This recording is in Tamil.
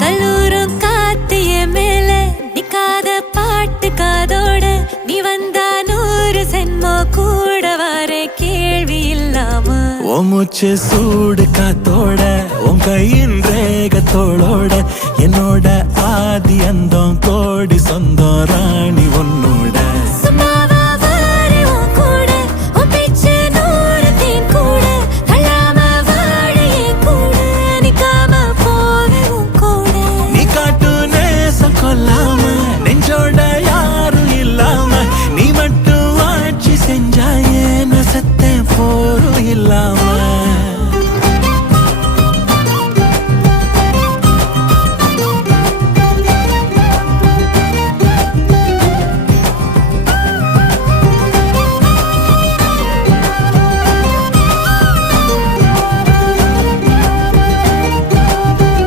கல்லூரும் காத்திய மேல நிக்காத பாட்டு காதோட நீ வந்தா 100 சென்மோ கூட வர கேள்வி இல்லாம மூச்சு சூடு காத்தோட உன் கையின் ரேகத்தோளோட என்னோட ஆதி அந்தம்